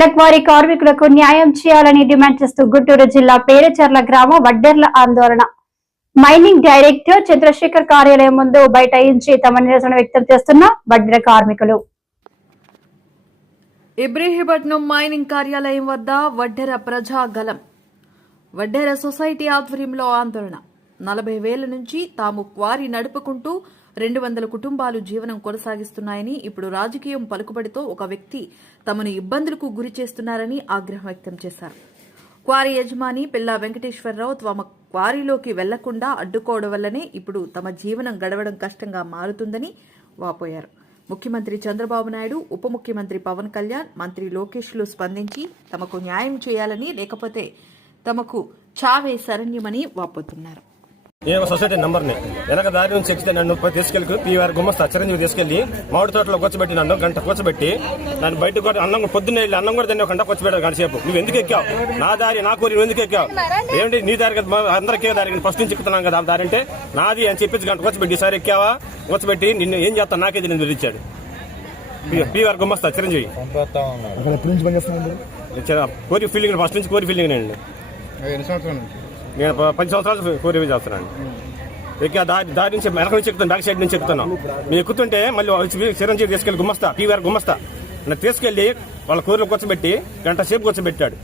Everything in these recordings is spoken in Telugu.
తెల్లక్వారి కార్మికులకు న్యాయం చేయాలని డిమాండ్ చేస్తూ గుంటూరు జిల్లా పేరచర్ల గ్రామ వడ్డెర్ల ఆందోళన. మైనింగ్ డైరెక్టర్ చంద్రశేఖర్ కార్యాలయం ముందు బైఠాయించి తమ నిరసన వ్యక్తం చేస్తున్న వడ్డెర కార్మికులు. ఇబ్రహీపట్నం మైనింగ్ కార్యాలయం వద్ద వడ్డెర ప్రజాగలం వడ్డెర సొసైటీ ఆధ్వర్యంలో ఆందోళన. నలభై వేల నుంచి తాము క్వారీ నడుపుకుంటూ రెండు వందల కుటుంబాలు జీవనం కొనసాగిస్తున్నాయని ఇప్పుడు రాజకీయం పలుకుబడితో ఒక వ్యక్తి తమను ఇబ్బందులకు గురి చేస్తున్నారని ఆగ్రహం వ్యక్తం చేశారు. క్వారీ యజమాని పిల్లా వెంకటేశ్వరరావు తమ క్వారీలోకి వెళ్ళకుండా అడ్డుకోవడం వల్లనే ఇప్పుడు తమ జీవనం గడవడం కష్టంగా మారుతుందని వాపోయారు. ముఖ్యమంత్రి చంద్రబాబు నాయుడు ఉప ముఖ్యమంత్రి పవన్ కళ్యాణ్ మంత్రి లోకేష్లు స్పందించి తమకు న్యాయం చేయాలని లేకపోతే తమకు చావే శరణ్యమని వాపోతున్నారు. నేను సొసైటీ నంబర్ని వెనక దారి నుంచి ఎక్కితే నన్ను పోయి తీసుకెళ్ళి పీఆర్ గుమ్మస్తా చిరంజీవి తీసుకెళ్ళి మామిడి తోటలో కూర్చోబెట్టి నన్ను గంట కూర్చోబెట్టి నన్ను బయటకు కూడా అన్నం కూడా పొద్దున్నే వెళ్ళి అన్నం కూడా తిని ఒక గంట కూర్చోబెట్టారు గంట సేపు. నువ్వు ఎందుకు ఎక్కావు? నా దారి నా కోరి నువ్వు ఎందుకు ఎక్కావు? ఏంటి నీ దారి కదా మా అందరికీ దారి? ఫస్ట్ నుంచి ఎక్కుతున్నాం కదా ఆ దారి అంటే నాది అని చెప్పేసి గంట కూర్చోబెట్టి ఈసారి ఎక్కావా? కూర్చోబెట్టి నిన్ను ఏం చేస్తాను నాకే నేను ఇచ్చాడు పీఆర్ గుమ్మస్తా చిరంజీవి. కోరి ఫీల్డింగ్ ఫస్ట్ నుంచి కోరి ఫీల్డింగ్ అండి ఎన్ని సంవత్సరాల నుంచి? నేను పది సంవత్సరాలు కోరి చేస్తున్నాను. ఇక దారి దారి నుంచి వెనక నుంచి ఎక్కుతాను బ్యాక్ సైడ్ నుంచి ఎక్కుతున్నాను నేను ఎక్కుతుంటే మళ్ళీ వచ్చి చిరంజీవి తీసుకెళ్ళి గుమ్మస్తా పీవీఆర్ గుమ్మస్తా. నన్ను తీసుకెళ్ళి వాళ్ళ కూరలో కూర్చోబెట్టి గంట సేపు కూర్చోబెట్టాడు.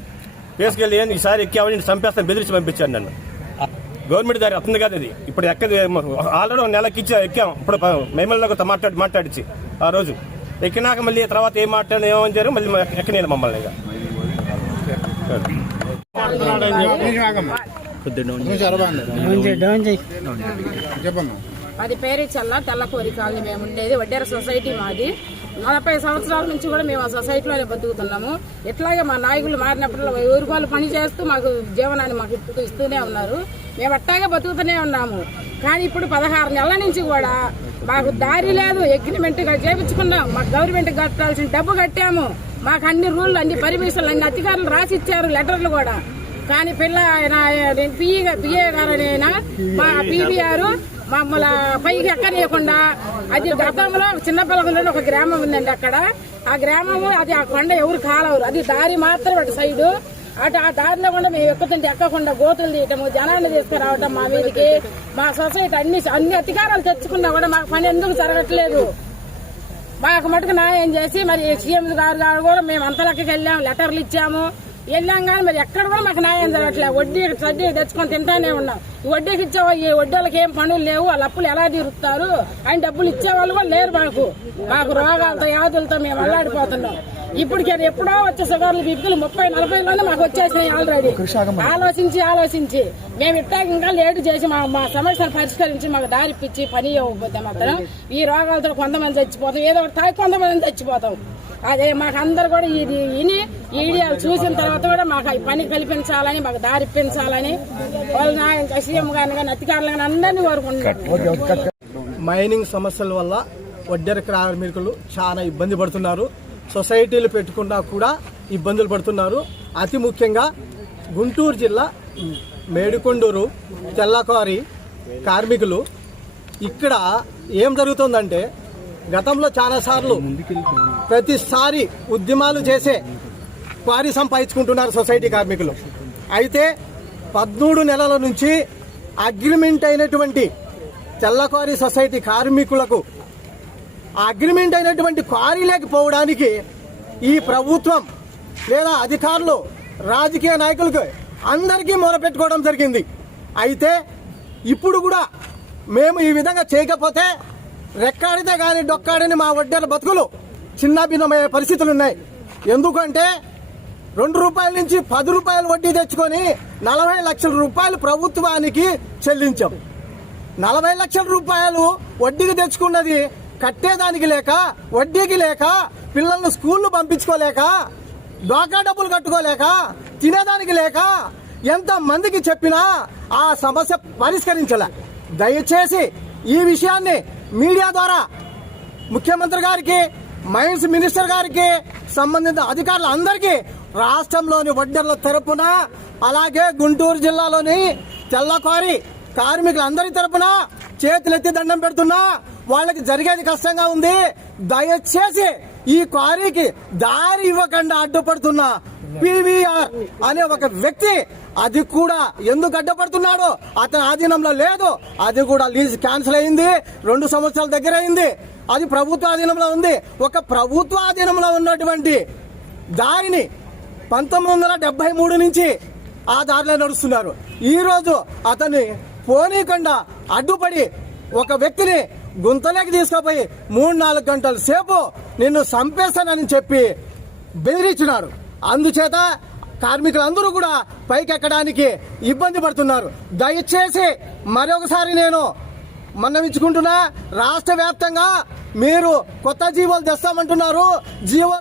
తీసుకెళ్ళి ఈసారి ఎక్కావని నేను చంపేస్తాను బెదిరించి పంపించాను నన్ను. గవర్నమెంట్ దారి వస్తుంది కదా ఇది ఇప్పుడు ఎక్కది ఆల్రెడీ ఒక నెలకి ఇచ్చా ఎక్కాం. ఇప్పుడు మేమల్లోకి మాట్లాడి మాట్లాడిచి ఆ రోజు. ఎక్కినాక మళ్ళీ తర్వాత ఏం మాట్లాడిన ఏమని చేరు మళ్ళీ ఎక్కనేది మమ్మల్ని ఇక. అది పేరిచల్ల తెల్లకోరి కాలనీ మేము ఉండేది. వడ్డేర సొసైటీ మాది. నలభై సంవత్సరాల నుంచి కూడా మేము ఆ సొసైటీలోనే బతుకుతున్నాము. ఇట్లాగే మా నాయకులు మారినప్పుడు ఊరి వాళ్ళు పని చేస్తూ మాకు జీవనాన్ని మాకు ఇస్తూ- ఇస్తూనే ఉన్నారు. మేము అట్టాగే బతుకుతూనే ఉన్నాము. కానీ ఇప్పుడు పదహారు నెలల నుంచి కూడా మాకు దారి లేదు. అగ్రిమెంట్ చేపించుకున్నాం. మాకు గవర్నమెంట్ కట్టాల్సిన డబ్బు కట్టాము. మాకు అన్ని రూళ్ళు అన్ని పర్మిషన్లు అన్ని అధికారులు రాసి ఇచ్చారు లెటర్లు కూడా. కానీ పిల్ల ఆయన పిఈ పిఏ గారు ఆయన మా పీబీఆర్ మమ్మల్ని పైకి ఎక్కనీయకుండా అది గతంలో చిన్నపిల్లలలో ఒక గ్రామం ఉందండి అక్కడ. ఆ గ్రామం అది ఆ కొండ ఎవరు కాలవరు. అది దారి మాత్రం అటు సైడు. అటు ఆ దారిలో కూడా మేము ఎక్కుతుంటే ఎక్కకుండా గోతులు తీయటము జనాన్ని తీసుకురావటం మా మీదకి. మా సొసైటీ అన్ని అన్ని అధికారాలు తెచ్చుకున్నా కూడా మాకు పని ఎందుకు జరగట్లేదు? మాకు మటుకు న్యాయం చేసి మరి సీఎం గారు గారు కూడా మేము అంత లెక్కకి వెళ్ళాము లెటర్లు ఇచ్చాము. వెళ్ళాం కానీ మరి ఎక్కడ కూడా మాకు న్యాయం జరగట్లేదు. వడ్డీ వడ్డీ తెచ్చుకొని తింటానే ఉన్నాం. వడ్డీకి ఇచ్చేవా ఈ వడ్డీలకి ఏం పనులు లేవు. వాళ్ళ అప్పులు ఎలా తీరుస్తారు? ఆయన డబ్బులు ఇచ్చే వాళ్ళు కూడా లేరు మాకు. మాకు రోగాలతో వ్యాధులతో మేము అల్లాడిపోతున్నాం. ఇప్పటికే ఎప్పుడో వచ్చే షుగర్లు బిబ్బులు ముప్పై నలభైలోనే మాకు వచ్చేసినాయి ఆల్రెడీ ఆలోచించి ఆలోచించి. మేము ఇట్టాక ఇంకా లేటు చేసి మా మా సమస్యను పరిష్కరించి మాకు దారిప్పించి పని ఇవ్వకపోతే మాత్రం ఈ రోగాలతో కొంతమంది చచ్చిపోతాం. ఏదో ఒకటి తాగి కొంతమంది చచ్చిపోతాం. అదే మాకు అందరు కూడా ఇది విని వీడియోలు చూసిన తర్వాత కూడా మాకు పని కల్పించాలని మాకు దారి ఇప్పించాలని వాళ్ళ నాయన సీఎం గారిని కానీ అధికారులు కానీ అందరినీ కోరుకుంటున్నాం. మైనింగ్ సమస్యల వల్ల వడ్డెర కార్మికులు చాలా ఇబ్బంది పడుతున్నారు. సొసైటీలు పెట్టుకున్నా కూడా ఇబ్బందులు పడుతున్నారు. అతి ముఖ్యంగా గుంటూరు జిల్లా మేడికొండూరు తెల్లకారి కార్మికులు ఇక్కడ ఏం జరుగుతుందంటే గతంలో చాలాసార్లు ప్రతిసారి ఉద్యమాలు చేసే క్వారీ సంపాదించుకుంటున్నారు సొసైటీ కార్మికులు. అయితే పద్మూడు నెలల నుంచి అగ్రిమెంట్ అయినటువంటి తెల్లకారి సొసైటీ కార్మికులకు అగ్రిమెంట్ అయినటువంటి క్వారీ లేకపోవడానికి ఈ ప్రభుత్వం లేదా అధికారులు రాజకీయ నాయకులకు అందరికీ మొరపెట్టుకోవడం జరిగింది. అయితే ఇప్పుడు కూడా మేము ఈ విధంగా చేయకపోతే రెక్కాడితే కానీ డొక్కాడని మా వడ్డల బతుకులు చిన్న భిన్నమయ్యే పరిస్థితులు ఉన్నాయి ఎందుకంటే రెండు రూపాయల నుంచి పది రూపాయలు వడ్డీ తెచ్చుకొని నలభై లక్షల రూపాయలు ప్రభుత్వానికి చెల్లించాం. నలభై లక్షల రూపాయలు వడ్డీకి తెచ్చుకున్నది కట్టేదానికి లేక వడ్డీకి లేక పిల్లల్ని స్కూళ్ళు పంపించుకోలేక డ్వాకా డబ్బులు కట్టుకోలేక తినేదానికి లేక ఎంత మందికి చెప్పినా ఆ సమస్య పరిష్కరించలే. దయచేసి ఈ విషయాన్ని మీడియా ద్వారా ముఖ్యమంత్రి గారికి మైన్స్ మినిస్టర్ గారికి సంబంధిత అధికారులందరికీ రాష్ట్రంలోని వడ్డర్ల తరపున అలాగే గుంటూరు జిల్లాలోని తెల్లకారి కార్మికులందరి తరపున చేతులెత్తి దండం పెడుతున్నా. వాళ్ళకి జరిగేది కష్టంగా ఉంది. దయచేసి ఈ క్వారీకి దారి ఇవ్వకుండా అడ్డుపడుతున్న పివిఆర్ అనే ఒక వ్యక్తి అది కూడా ఎందుకు అడ్డపడుతున్నాడో? అతని ఆధీనంలో లేదు. అది కూడా లీజ్ క్యాన్సిల్ అయింది. రెండు సంవత్సరాల దగ్గర అయింది. అది ప్రభుత్వ ఆధీనంలో ఉంది. ఒక ప్రభుత్వ ఆధీనంలో ఉన్నటువంటి దారిని పంతొమ్మిది వందల డెబ్బై మూడు నుంచి ఆ దారిలో నడుస్తున్నారు. ఈ రోజు అతన్ని పోనీకుండా అడ్డుపడి ఒక వ్యక్తిని గుంతలోకి తీసుకుపోయి మూడు నాలుగు గంటల సేపు నిన్ను చంపేస్తానని చెప్పి బెదిరించినారు. అందుచేత కార్మికులందరూ కూడా పైకెక్కడానికి ఇబ్బంది పడుతున్నారు. దయచేసి మరొకసారి నేను మన్నవించుకుంటున్నా రాష్ట్ర వ్యాప్తంగా మీరు కొత్త జీవోలు తెస్తామంటున్నారు. జీవో